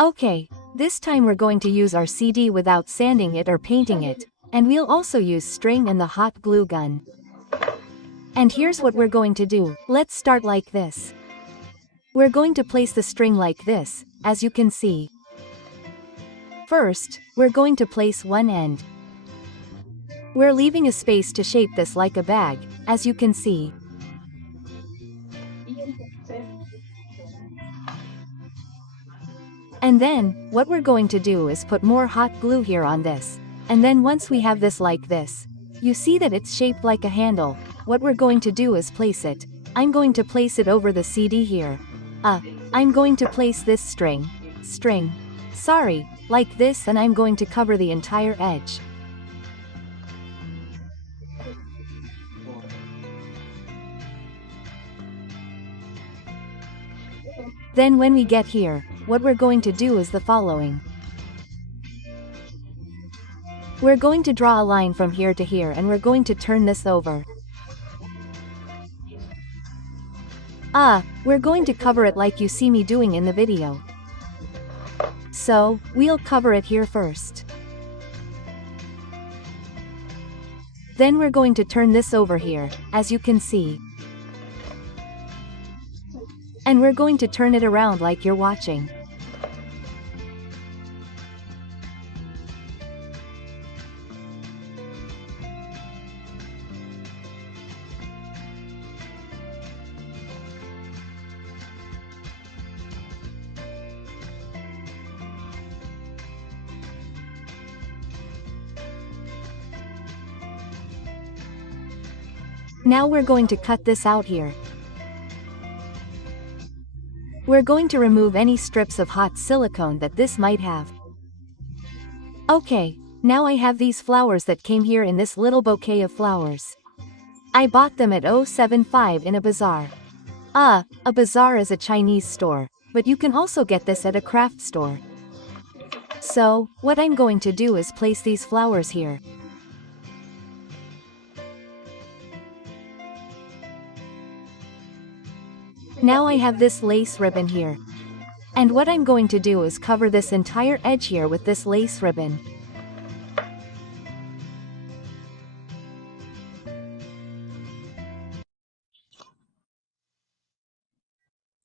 Okay, this time we're going to use our CD without sanding it or painting it, and we'll also use string and the hot glue gun. And here's what we're going to do. Let's start like this. We're going to place the string like this, as you can see. First, we're going to place one end. We're leaving a space to shape this like a bag, as you can see. And then, what we're going to do is put more hot glue here on this. And then once we have this like this, you see that it's shaped like a handle. What we're going to do is place it. I'm going to place it over the CD here. I'm going to place this string, like this, and I'm going to cover the entire edge. Then when we get here, what we're going to do is the following. We're going to draw a line from here to here and we're going to turn this over. We're going to cover it like you see me doing in the video. So, we'll cover it here first. Then we're going to turn this over here, as you can see. And we're going to turn it around like you're watching. Now we're going to cut this out here. We're going to remove any strips of hot silicone that this might have. Okay, now I have these flowers that came here in this little bouquet of flowers. I bought them at 075 in a bazaar. A bazaar is a Chinese store, but you can also get this at a craft store. So, what I'm going to do is place these flowers here. Now I have this lace ribbon here. And what I'm going to do is cover this entire edge here with this lace ribbon.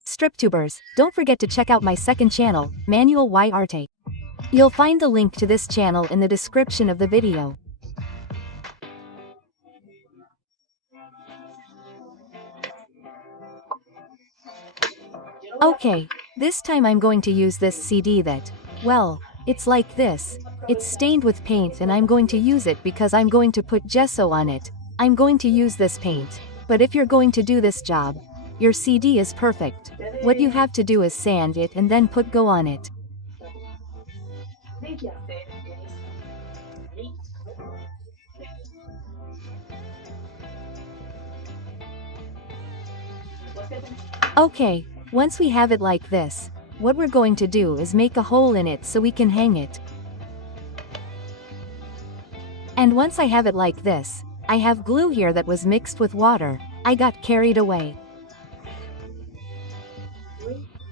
StripTubers, don't forget to check out my second channel, Manualidades. You'll find the link to this channel in the description of the video. Okay, this time I'm going to use this CD that, well, it's like this. It's stained with paint and I'm going to use it because I'm going to put gesso on it. I'm going to use this paint. But if you're going to do this job, your CD is perfect. What you have to do is sand it and then put glue on it. Okay, once we have it like this, what we're going to do is make a hole in it so we can hang it. And once I have it like this, I have glue here that was mixed with water. I got carried away.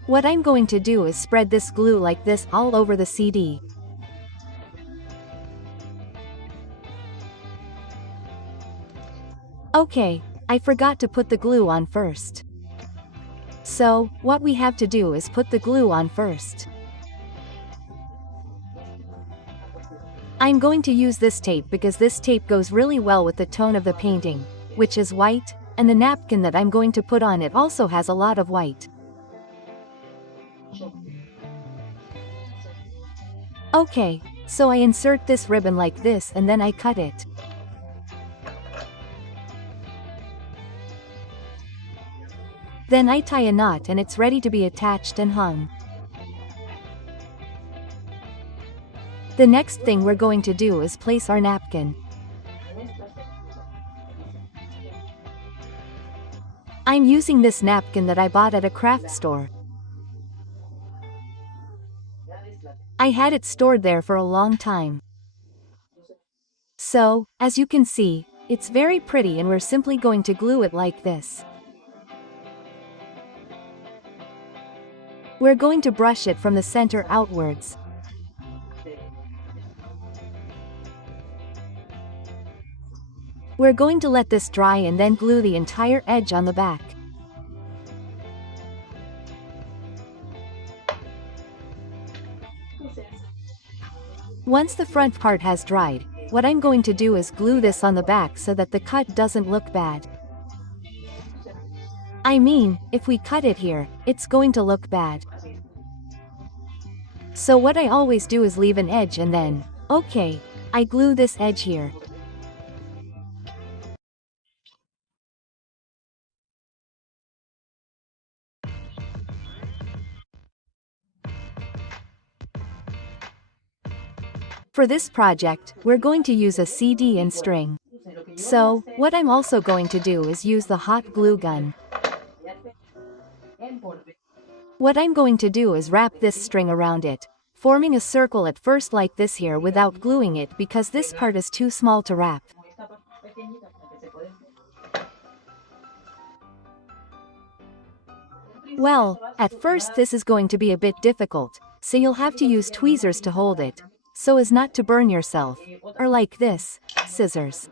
What I'm going to do is spread this glue like this all over the CD. Okay, I forgot to put the glue on first. So, what we have to do is put the glue on first. I'm going to use this tape because this tape goes really well with the tone of the painting, which is white, and the napkin that I'm going to put on it also has a lot of white. Okay, so I insert this ribbon like this and then I cut it. Then I tie a knot and it's ready to be attached and hung. The next thing we're going to do is place our napkin. I'm using this napkin that I bought at a craft store. I had it stored there for a long time. So, as you can see, it's very pretty and we're simply going to glue it like this. We're going to brush it from the center outwards. We're going to let this dry and then glue the entire edge on the back. Once the front part has dried, what I'm going to do is glue this on the back so that the cut doesn't look bad. I mean, if we cut it here, it's going to look bad. So what I always do is leave an edge and then, okay, I glue this edge here. For this project, we're going to use a CD and string. So, what I'm also going to do is use the hot glue gun. What I'm going to do is wrap this string around it, forming a circle at first like this here without gluing it because this part is too small to wrap. Well, at first this is going to be a bit difficult, so you'll have to use tweezers to hold it, so as not to burn yourself, or like this, scissors.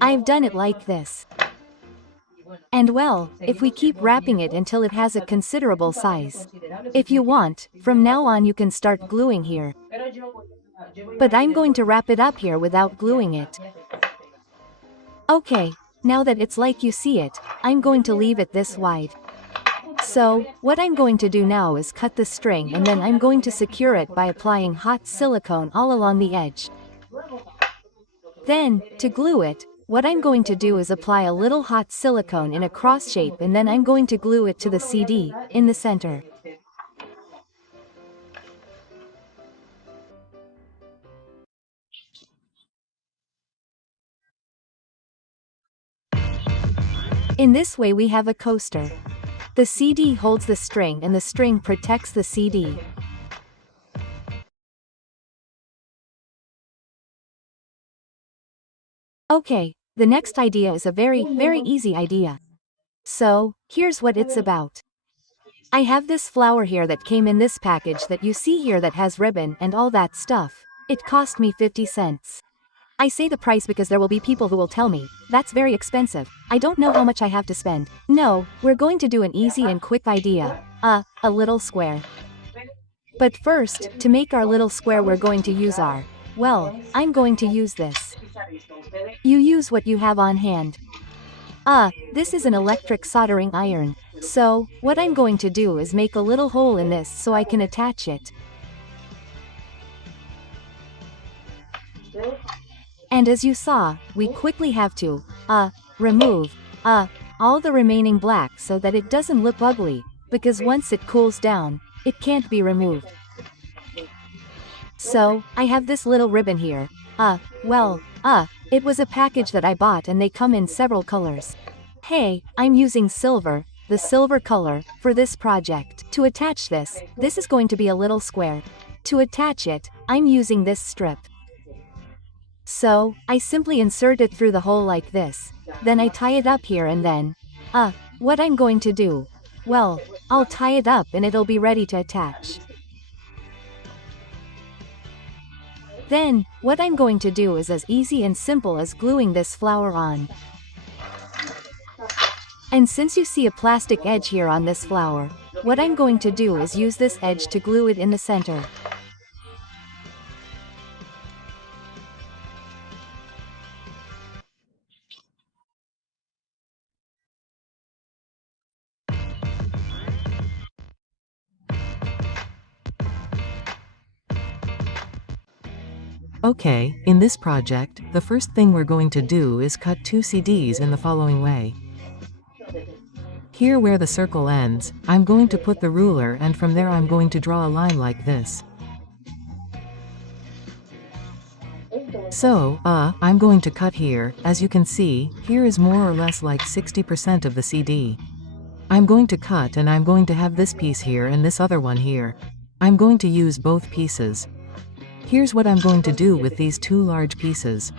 I've done it like this. And well, if we keep wrapping it until it has a considerable size. If you want, from now on you can start gluing here. But I'm going to wrap it up here without gluing it. Okay, now that it's like you see it, I'm going to leave it this wide. So, what I'm going to do now is cut the string and then I'm going to secure it by applying hot silicone all along the edge. Then, to glue it, what I'm going to do is apply a little hot silicone in a cross shape and then I'm going to glue it to the CD, in the center. In this way we have a coaster. The CD holds the string and the string protects the CD. Okay, the next idea is a very easy idea. So, here's what it's about. I have this flower here that came in this package that you see here that has ribbon and all that stuff. It cost me 50 cents. I say the price because there will be people who will tell me, that's very expensive, I don't know how much I have to spend. No, we're going to do an easy and quick idea. A little square. But first, to make our little square we're going to use our, well, I'm going to use this. You use what you have on hand. This is an electric soldering iron. So, what I'm going to do is make a little hole in this so I can attach it. And as you saw, we quickly have to, remove, all the remaining black so that it doesn't look ugly, because once it cools down, it can't be removed. So, I have this little ribbon here. It was a package that I bought and they come in several colors. Hey, I'm using silver, the silver color, for this project. To attach this is going to be a little square. To attach it, I'm using this strip. So, I simply insert it through the hole like this. Then I tie it up here and then, what I'm going to do? Well, I'll tie it up and it'll be ready to attach. Then, what I'm going to do is as easy and simple as gluing this flower on. And since you see a plastic edge here on this flower, what I'm going to do is use this edge to glue it in the center. Okay, in this project, the first thing we're going to do is cut two CDs in the following way. Here where the circle ends, I'm going to put the ruler and from there I'm going to draw a line like this. So, I'm going to cut here. As you can see, here is more or less like 60% of the CD. I'm going to cut and I'm going to have this piece here and this other one here. I'm going to use both pieces. Here's what I'm going to do with these two large pieces.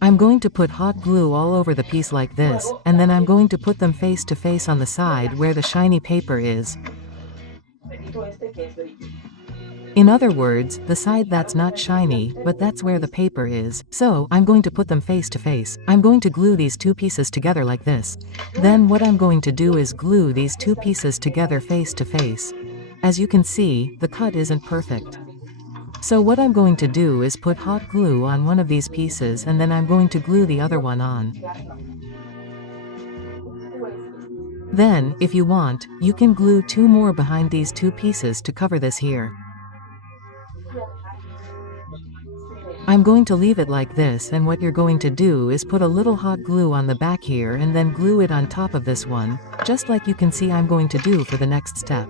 I'm going to put hot glue all over the piece like this, and then I'm going to put them face to face on the side where the shiny paper is. In other words, the side that's not shiny, but that's where the paper is. So, I'm going to put them face to face. I'm going to glue these two pieces together like this. Then what I'm going to do is glue these two pieces together face to face. As you can see, the cut isn't perfect. So what I'm going to do is put hot glue on one of these pieces and then I'm going to glue the other one on. Then, if you want, you can glue two more behind these two pieces to cover this here. I'm going to leave it like this, and what you're going to do is put a little hot glue on the back here and then glue it on top of this one, just like you can see I'm going to do for the next step.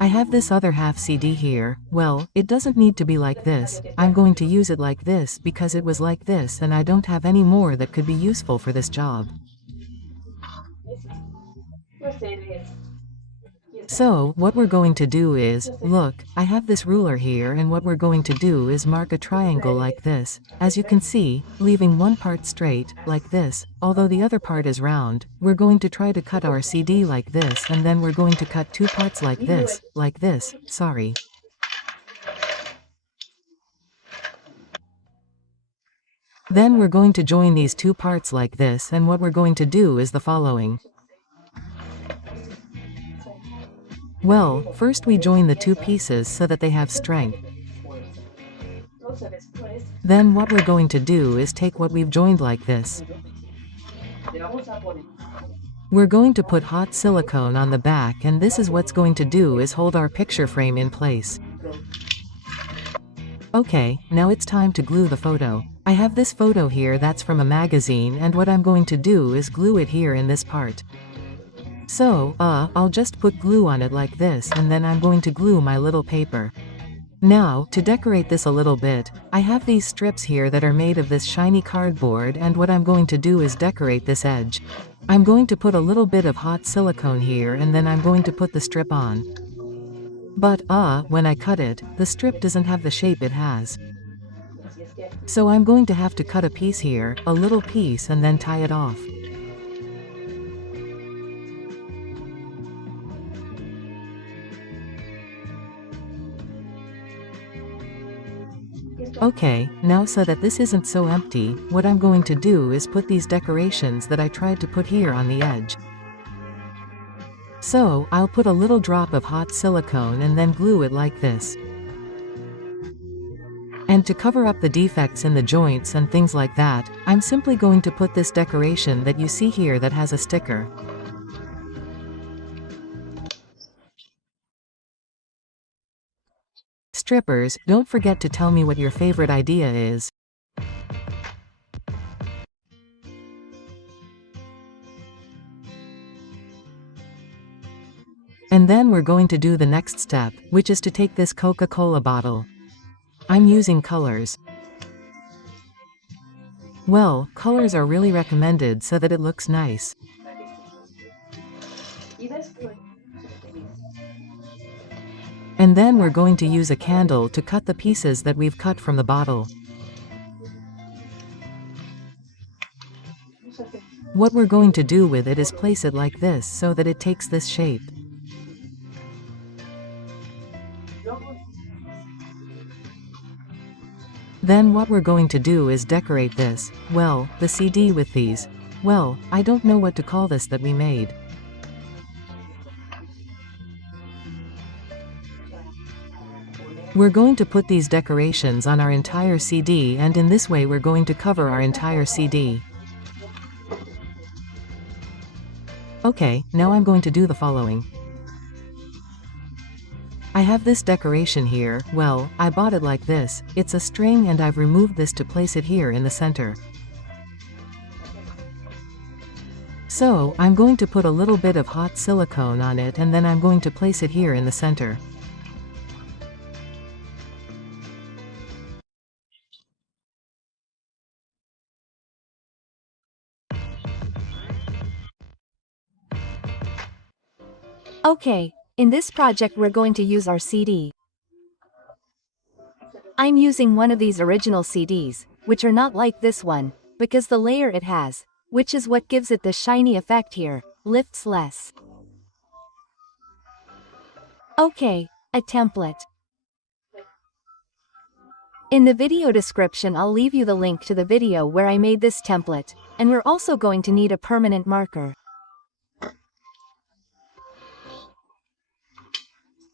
I have this other half CD here. Well, it doesn't need to be like this. I'm going to use it like this because it was like this and I don't have any more that could be useful for this job. So, what we're going to do is, look, I have this ruler here and what we're going to do is mark a triangle like this, as you can see, leaving one part straight, like this, although the other part is round. We're going to try to cut our CD like this and then we're going to cut two parts like this, sorry. Then we're going to join these two parts like this and what we're going to do is the following. Well, first we join the two pieces so that they have strength. Then what we're going to do is take what we've joined like this. We're going to put hot silicone on the back and this is what's going to do is hold our picture frame in place. Okay, now it's time to glue the photo. I have this photo here that's from a magazine and what I'm going to do is glue it here in this part. So, I'll just put glue on it like this and then I'm going to glue my little paper. Now, to decorate this a little bit, I have these strips here that are made of this shiny cardboard and what I'm going to do is decorate this edge. I'm going to put a little bit of hot silicone here and then I'm going to put the strip on. But, when I cut it, the strip doesn't have the shape it has. So I'm going to have to cut a piece here, a little piece and then tie it off. Okay, now so that this isn't so empty, what I'm going to do is put these decorations that I tried to put here on the edge. So, I'll put a little drop of hot silicone and then glue it like this. And to cover up the defects in the joints and things like that, I'm simply going to put this decoration that you see here that has a sticker. Strippers, don't forget to tell me what your favorite idea is. And then we're going to do the next step, which is to take this Coca-Cola bottle. I'm using colors. Well, colors are really recommended so that it looks nice. And then we're going to use a candle to cut the pieces that we've cut from the bottle. What we're going to do with it is place it like this so that it takes this shape. Then what we're going to do is decorate this, well, the CD with these. Well, I don't know what to call this that we made. We're going to put these decorations on our entire CD and in this way we're going to cover our entire CD. Okay, now I'm going to do the following. I have this decoration here, well, I bought it like this, it's a string and I've removed this to place it here in the center. So, I'm going to put a little bit of hot silicone on it and then I'm going to place it here in the center. Okay, in this project we're going to use our CD. I'm using one of these original CDs, which are not like this one, because the layer it has, which is what gives it the shiny effect here, lifts less. Okay, a template. In the video description I'll leave you the link to the video where I made this template, and we're also going to need a permanent marker.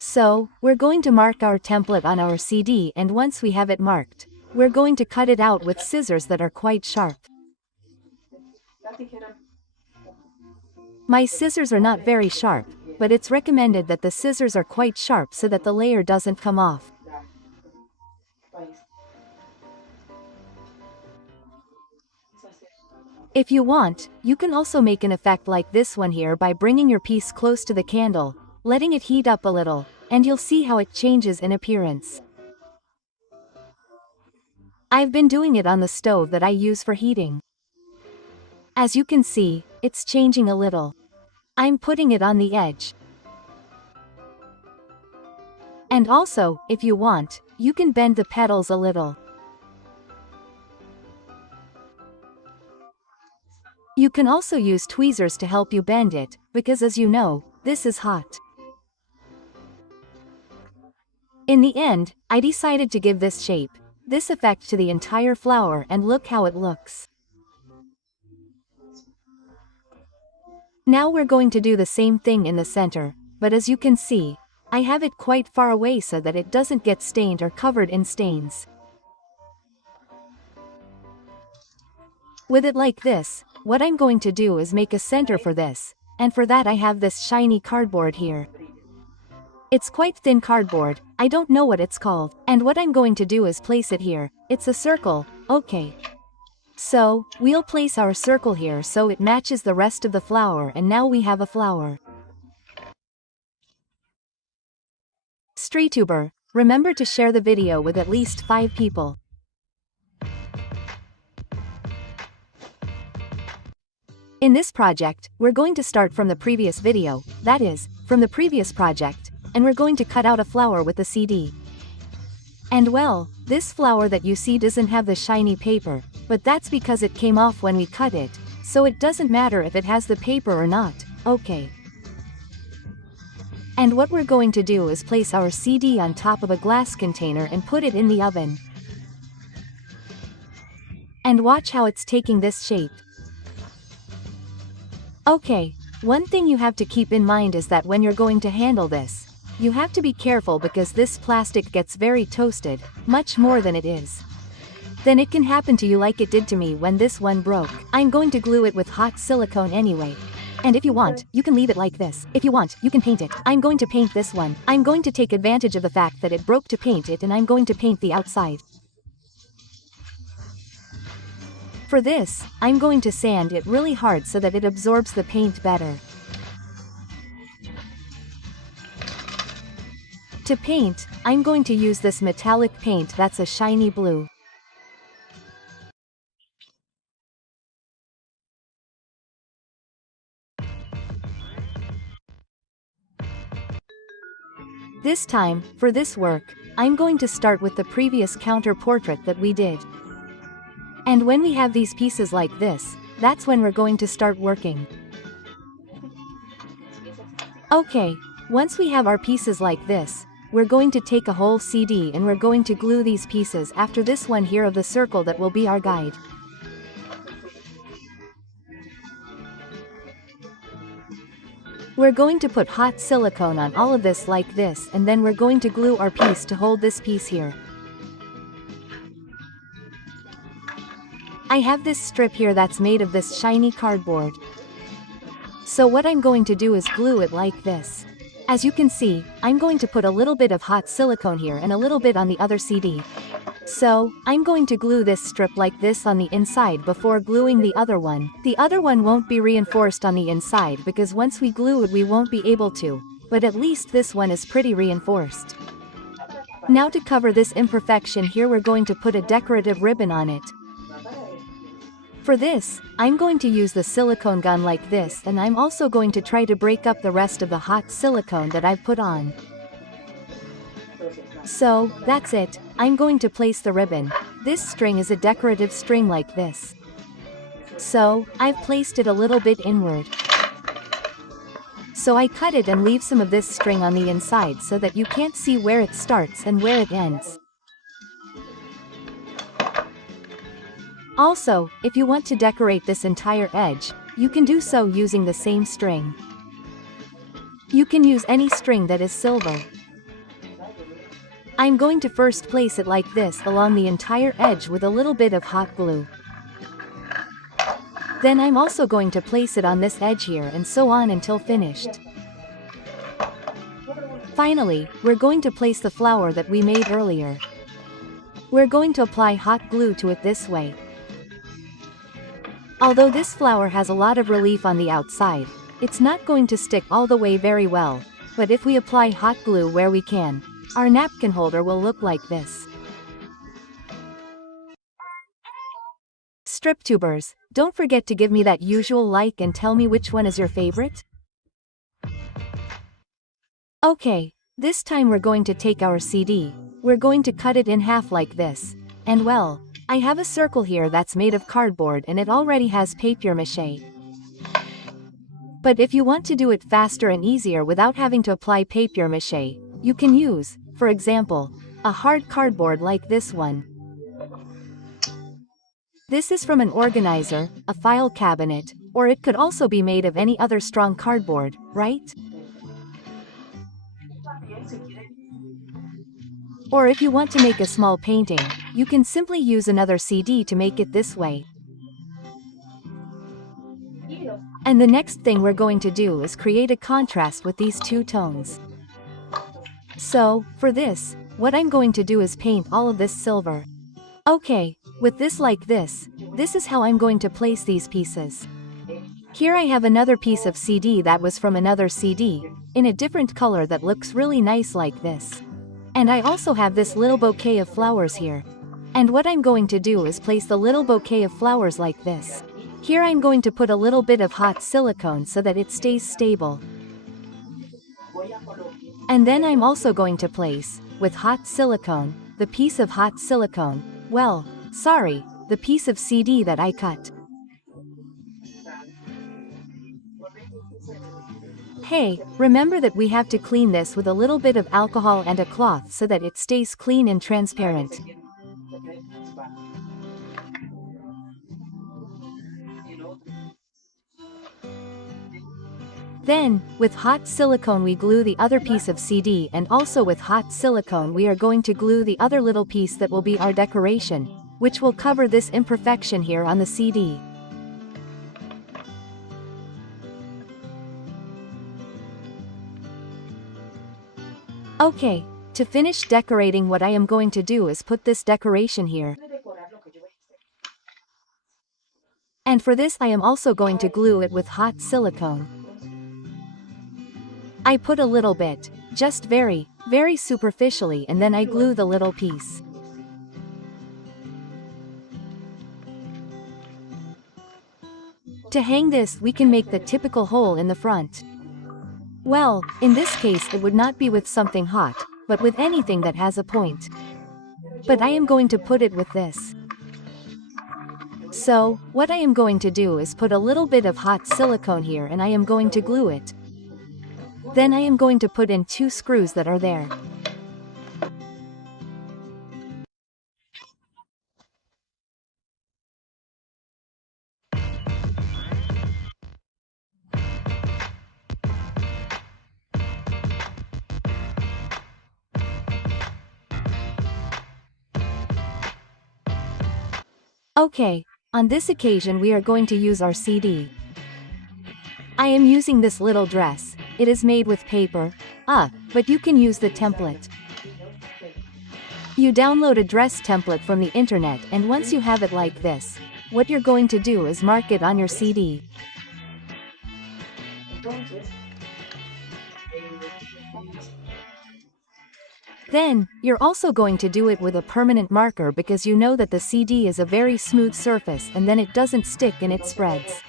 So, we're going to mark our template on our CD, and once we have it marked, we're going to cut it out with scissors that are quite sharp. My scissors are not very sharp, but it's recommended that the scissors are quite sharp so that the layer doesn't come off. If you want, you can also make an effect like this one here by bringing your piece close to the candle, letting it heat up a little, and you'll see how it changes in appearance. I've been doing it on the stove that I use for heating. As you can see, it's changing a little. I'm putting it on the edge. And also, if you want, you can bend the petals a little. You can also use tweezers to help you bend it, because as you know, this is hot. In the end, I decided to give this shape, this effect to the entire flower, and look how it looks. Now we're going to do the same thing in the center, but as you can see, I have it quite far away so that it doesn't get stained or covered in stains. With it like this, what I'm going to do is make a center for this, and for that I have this shiny cardboard here. It's quite thin cardboard, I don't know what it's called, and what I'm going to do is place it here. It's a circle, okay. So, we'll place our circle here so it matches the rest of the flower, and now we have a flower. StreetTuber, remember to share the video with at least 5 people. In this project, we're going to start from the previous video, that is, from the previous project, and we're going to cut out a flower with the CD. And well, this flower that you see doesn't have the shiny paper, but that's because it came off when we cut it, so it doesn't matter if it has the paper or not, okay. And what we're going to do is place our CD on top of a glass container and put it in the oven. And watch how it's taking this shape. Okay, one thing you have to keep in mind is that when you're going to handle this, you have to be careful because this plastic gets very toasted, much more than it is. Then it can happen to you like it did to me when this one broke. I'm going to glue it with hot silicone anyway. And if you want, you can leave it like this. If you want, you can paint it. I'm going to paint this one. I'm going to take advantage of the fact that it broke to paint it, and I'm going to paint the outside. For this, I'm going to sand it really hard so that it absorbs the paint better. To paint, I'm going to use this metallic paint that's a shiny blue. This time, for this work, I'm going to start with the previous counter portrait that we did. And when we have these pieces like this, that's when we're going to start working. Okay, once we have our pieces like this, we're going to take a whole CD and we're going to glue these pieces after this one here of the circle that will be our guide. We're going to put hot silicone on all of this like this, and then we're going to glue our piece to hold this piece here. I have this strip here that's made of this shiny cardboard. So what I'm going to do is glue it like this. As you can see, I'm going to put a little bit of hot silicone here and a little bit on the other CD. So, I'm going to glue this strip like this on the inside before gluing the other one. The other one won't be reinforced on the inside because once we glue it we won't be able to, but at least this one is pretty reinforced. Now to cover this imperfection here we're going to put a decorative ribbon on it. For this, I'm going to use the silicone gun like this, and I'm also going to try to break up the rest of the hot silicone that I've put on. So, that's it, I'm going to place the ribbon. This string is a decorative string like this. So, I've placed it a little bit inward. So I cut it and leave some of this string on the inside so that you can't see where it starts and where it ends. Also, if you want to decorate this entire edge, you can do so using the same string. You can use any string that is silver. I'm going to first place it like this along the entire edge with a little bit of hot glue. Then I'm also going to place it on this edge here and so on until finished. Finally, we're going to place the flower that we made earlier. We're going to apply hot glue to it this way. Although this flower has a lot of relief on the outside, it's not going to stick all the way very well, but if we apply hot glue where we can, our napkin holder will look like this. Strip tubers, don't forget to give me that usual like and tell me which one is your favorite. Okay, this time we're going to take our CD, we're going to cut it in half like this, and well, I have a circle here that's made of cardboard and it already has papier-mâché. But if you want to do it faster and easier without having to apply papier-mâché, you can use, for example, a hard cardboard like this one. This is from an organizer, a file cabinet, or it could also be made of any other strong cardboard, right? Or if you want to make a small painting, you can simply use another CD to make it this way. And the next thing we're going to do is create a contrast with these two tones. So, for this, what I'm going to do is paint all of this silver. Okay, with this like this is how I'm going to place these pieces. Here I have another piece of CD that was from another CD, in a different color that looks really nice like this. And I also have this little bouquet of flowers here. And what I'm going to do is place the little bouquet of flowers like this. Here I'm going to put a little bit of hot silicone so that it stays stable. And then I'm also going to place, with hot silicone, the piece of hot silicone, well, sorry, the piece of CD that I cut. Hey, remember that we have to clean this with a little bit of alcohol and a cloth so that it stays clean and transparent. Then, with hot silicone we glue the other piece of CD, and also with hot silicone we are going to glue the other little piece that will be our decoration, which will cover this imperfection here on the CD. Okay, to finish decorating, what I am going to do is put this decoration here. And for this I am also going to glue it with hot silicone. I put a little bit, just very, very superficially, and then I glue the little piece. To hang this we can make the typical hole in the front. Well, in this case it would not be with something hot, but with anything that has a point. But I am going to put it with this. So, what I am going to do is put a little bit of hot silicone here and I am going to glue it. Then I am going to put in 2 screws that are there. Okay, on this occasion we are going to use our CD. I am using this little dress. It is made with paper, but you can use the template. You download a dress template from the internet, and once you have it like this, what you're going to do is mark it on your CD. Then, you're also going to do it with a permanent marker because you know that the CD is a very smooth surface and then it doesn't stick and it spreads.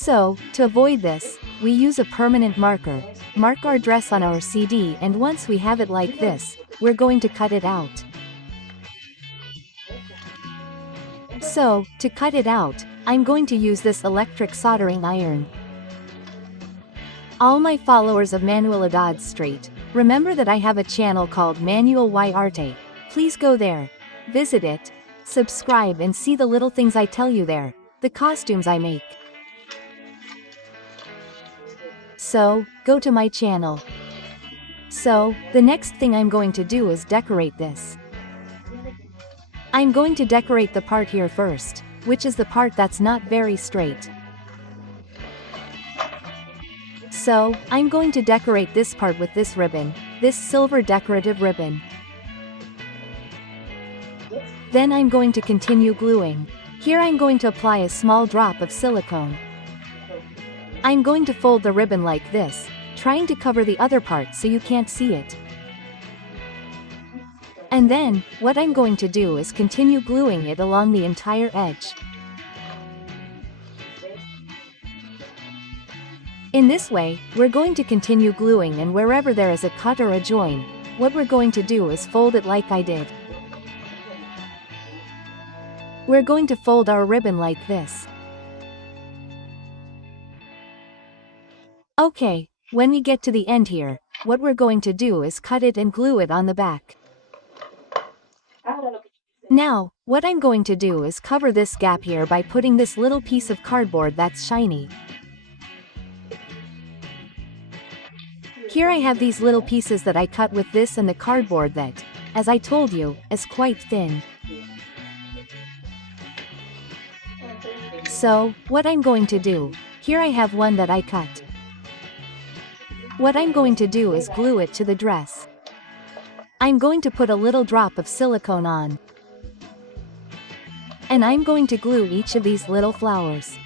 So, to avoid this, we use a permanent marker, mark our dress on our CD, and once we have it like this, we're going to cut it out. So, to cut it out, I'm going to use this electric soldering iron. All my followers of Manualidades Street, remember that I have a channel called Manualidades. Please go there, visit it, subscribe and see the little things I tell you there, the costumes I make. So, go to my channel. So, the next thing I'm going to do is decorate this. I'm going to decorate the part here first, which is the part that's not very straight. So, I'm going to decorate this part with this ribbon, this silver decorative ribbon. Then I'm going to continue gluing. Here I'm going to apply a small drop of silicone. I'm going to fold the ribbon like this, trying to cover the other part so you can't see it. And then, what I'm going to do is continue gluing it along the entire edge. In this way, we're going to continue gluing, and wherever there is a cut or a join, what we're going to do is fold it like I did. We're going to fold our ribbon like this. Okay, when we get to the end here, what we're going to do is cut it and glue it on the back. Now, what I'm going to do is cover this gap here by putting this little piece of cardboard that's shiny. Here I have these little pieces that I cut with this and the cardboard that, as I told you, is quite thin. So, what I'm going to do, here I have one that I cut. What I'm going to do is glue it to the dress. I'm going to put a little drop of silicone on. And I'm going to glue each of these little flowers.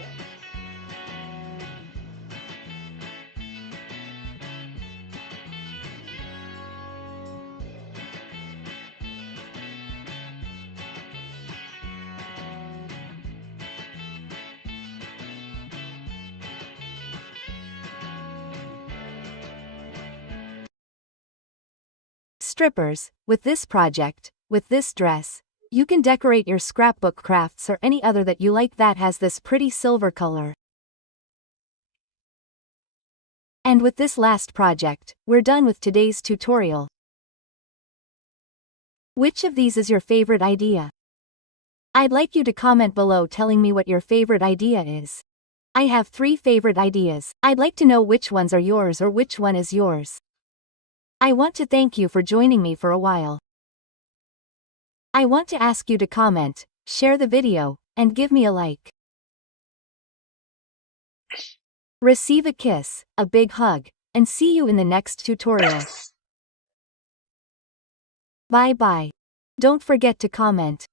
Strippers, with this project, with this dress, you can decorate your scrapbook crafts or any other that you like that has this pretty silver color. And with this last project, we're done with today's tutorial. Which of these is your favorite idea? I'd like you to comment below telling me what your favorite idea is. I have 3 favorite ideas. I'd like to know which ones are yours or which one is yours. I want to thank you for joining me for a while. I want to ask you to comment, share the video, and give me a like. Receive a kiss, a big hug, and see you in the next tutorial. Bye bye. Don't forget to comment.